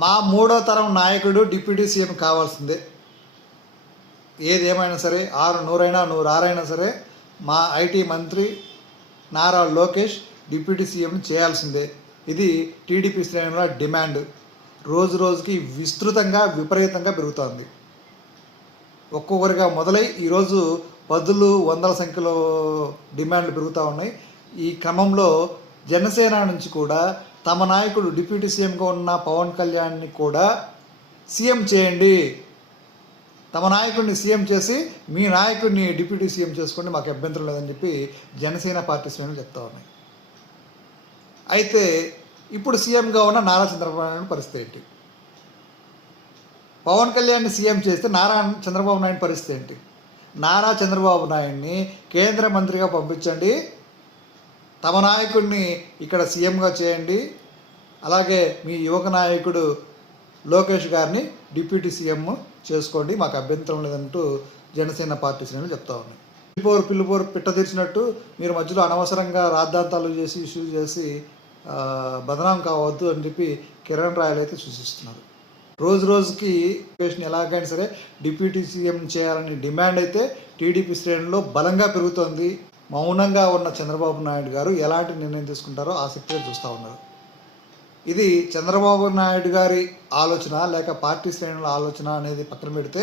మా మూడో తరం నాయకుడు డిప్యూటీ సీఎం కావాల్సిందే. ఏదేమైనా సరే ఆరు నూరైనా నూరు ఆరైనా సరే మా ఐటీ మంత్రి నారా లోకేష్ డిప్యూటీ సీఎం చేయాల్సిందే. ఇది టీడీపీ శ్రేణుల డిమాండ్. రోజు రోజుకి విస్తృతంగా విపరీతంగా పెరుగుతోంది. ఒక్కొక్కరిగా మొదలై ఈరోజు పదులు వందల సంఖ్యలో డిమాండ్లు పెరుగుతూ ఉన్నాయి. ఈ క్రమంలో జనసేన నుంచి కూడా తమ నాయకుడు డిప్యూటీ సీఎంగా ఉన్న పవన్ కళ్యాణ్ని కూడా సీఎం చేయండి. తమ నాయకుడిని సీఎం చేసి మీ నాయకుడిని డిప్యూటీ సీఎం చేసుకోండి మాకు అభ్యంతరం లేదని చెప్పి జనసేన పార్టీ శ్రేణులు చెప్తా ఉన్నాయి. అయితే ఇప్పుడు సీఎంగా ఉన్న నారా చంద్రబాబు నాయుడు పరిస్థితి ఏంటి? పవన్ కళ్యాణ్ని సీఎం చేస్తే నారా చంద్రబాబు నాయుడు పరిస్థితి ఏంటి? నారా చంద్రబాబు నాయుడిని కేంద్ర మంత్రిగా పంపించండి. తమ నాయకుడిని ఇక్కడ సీఎంగా చేయండి. అలాగే మీ యువక నాయకుడు లోకేష్ గారిని డిప్యూటీ సీఎం చేసుకోండి. మాకు అభ్యంతరం లేదంటూ జనసేన పార్టీ శ్రేణులు చెప్తా ఉన్నాయి. పిల్లిపోరు పిల్లిపోరు పిట్ట తెరిచినట్టు మీరు మధ్యలో అనవసరంగా రాద్ధాంతాలు చేసి ఇష్యూ చేసి బదనాం కావద్దు అని చెప్పి కిరణ్ రాయలు అయితే సూచిస్తున్నారు. రోజు రోజుకి పేషన్ ఎలాగైనా సరే డిప్యూటీ సీఎం చేయాలని డిమాండ్ అయితే టీడీపీ శ్రేణుల్లో బలంగా పెరుగుతోంది. మౌనంగా ఉన్న చంద్రబాబు నాయుడు గారు ఎలాంటి నిర్ణయం తీసుకుంటారో ఆసక్తిగా చూస్తూ ఉన్నారు. ఇది చంద్రబాబు నాయుడు గారి ఆలోచన లేక పార్టీ శ్రేణుల ఆలోచన అనేది పక్కన పెడితే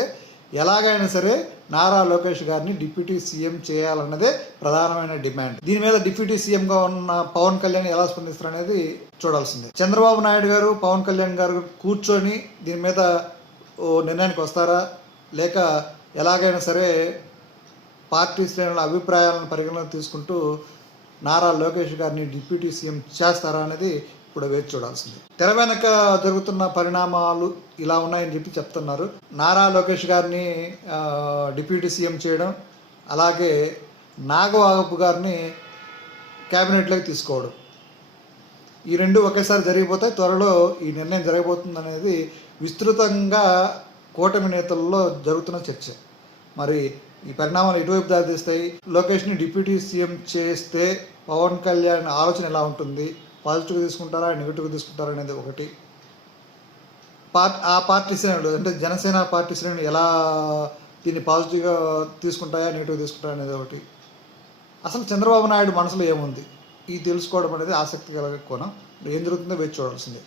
ఎలాగైనా సరే నారా లోకేష్ గారిని డిప్యూటీ సీఎం చేయాలన్నదే ప్రధానమైన డిమాండ్. దీని మీద డిప్యూటీ సీఎంగా ఉన్న పవన్ కళ్యాణ్ ఎలా స్పందిస్తారు అనేది చూడాల్సిందే. చంద్రబాబు నాయుడు గారు పవన్ కళ్యాణ్ గారు కూర్చొని దీని మీద ఓ నిర్ణయానికి వస్తారా? లేక ఎలాగైనా సరే పార్టీ శ్రేణుల అభిప్రాయాలను పరిగణన తీసుకుంటూ నారా లోకేష్ గారిని డిప్యూటీ సీఎం చేస్తారా అనేది ఇప్పుడు వేచి చూడాల్సింది. తెర వెనక జరుగుతున్న పరిణామాలు ఇలా ఉన్నాయని చెప్పి చెప్తున్నారు. నారా లోకేష్ గారిని డిప్యూటీ సీఎం చేయడం అలాగే నాగవాగపు గారిని క్యాబినెట్లోకి తీసుకోవడం. ఈ రెండు ఒకేసారి జరిగిపోతే త్వరలో ఈ నిర్ణయం జరగబోతుంది అనేది విస్తృతంగా కూటమి నేతల్లో జరుగుతున్న చర్చ. మరి ఈ పరిణామాలు ఎటువైపు దారితీస్తాయి? లోకేష్ని డిప్యూటీ సీఎం చేస్తే పవన్ కళ్యాణ్ ఆలోచన ఎలా ఉంటుంది? పాజిటివ్గా తీసుకుంటారా? నెగిటివ్గా తీసుకుంటారా అనేది ఒకటి. పార్ట్ ఆ పార్టీ శ్రేణులు అంటే జనసేన పార్టీ శ్రేణులు ఎలా దీన్ని పాజిటివ్గా తీసుకుంటాయా? నెగిటివ్ తీసుకుంటాయా అనేది ఒకటి. అసలు చంద్రబాబు నాయుడు మనసులో ఏముంది? ఇది తెలుసుకోవడం అనేది ఆసక్తి కల కోణం. ఏం జరుగుతుందో వేచి చూడాల్సిందే.